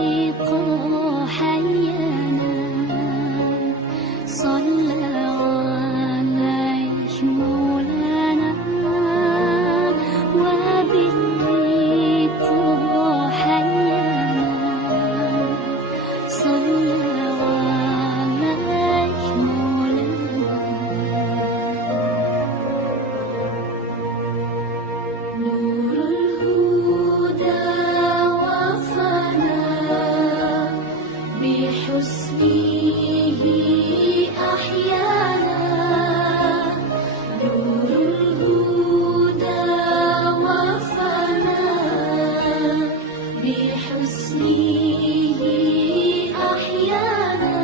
وباللقاء حيانا صلى عليه مولانا وباللقاء حيانا صلى عليه مولانا نور الهدى وفانا بحسنه أحيانا نور الهدى وفانا بحسنه أحيانا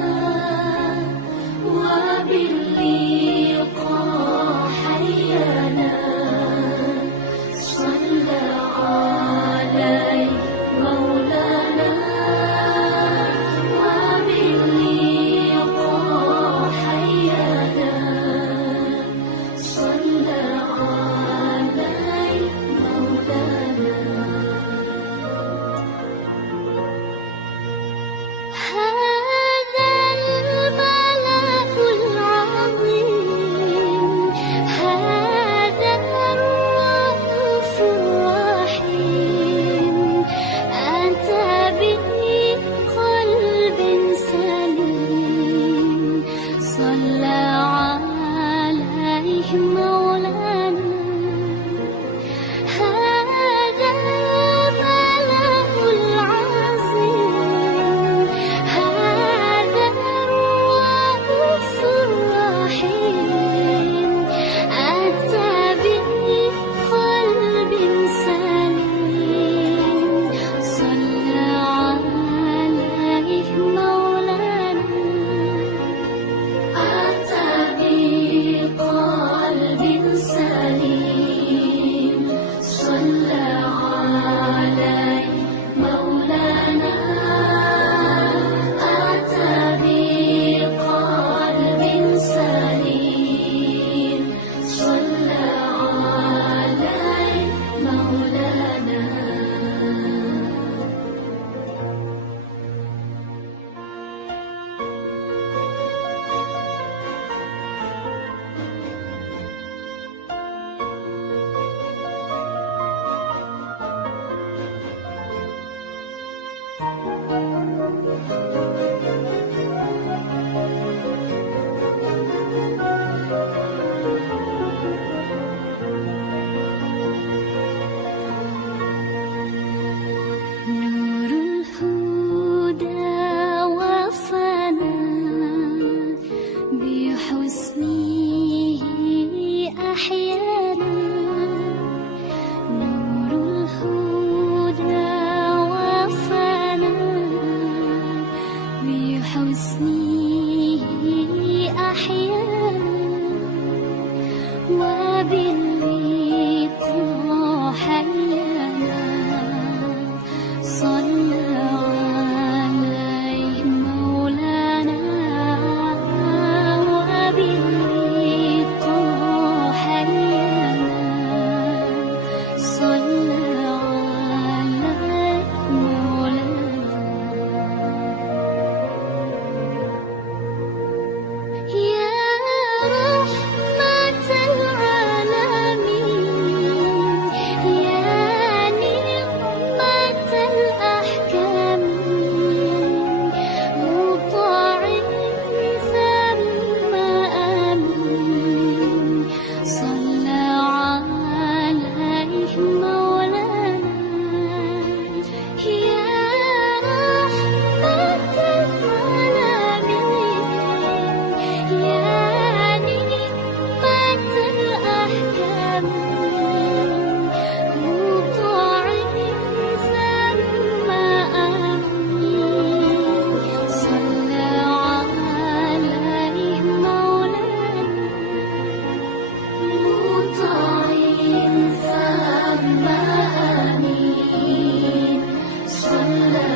وباللقاء حيانا صلى عليه مولانا وباللقاء حيانا صلى عليه مولانا هذا الملأ العظيم هذا الرؤوف الرحيم أتى بقلب سليم صلى عليه مولانا هذا الملأ العظيم هذا الرؤوف الرحيم أتى بقلب سليم صلى عليه مولانا أتى بقلب سليم صلى عليه مولانا أتى بقلب سليم صلى عليه مولانا نور الهدى وفانا بحسنه أحيانا نور الهدى وفانا بحسنه أحيانا وباللقاء حيانا صلى عليه مولانا وباللقاء حيانا صلى عليه مولانا يا رحمة العالمين يا نعمة الأحكام مطاع ثم أمين صلى عليه مولانا يا رحمة العالمين يا نعمة الأحكام مطاع ثم أمين صلى عليه مولانا مطاع ثم أمين صلى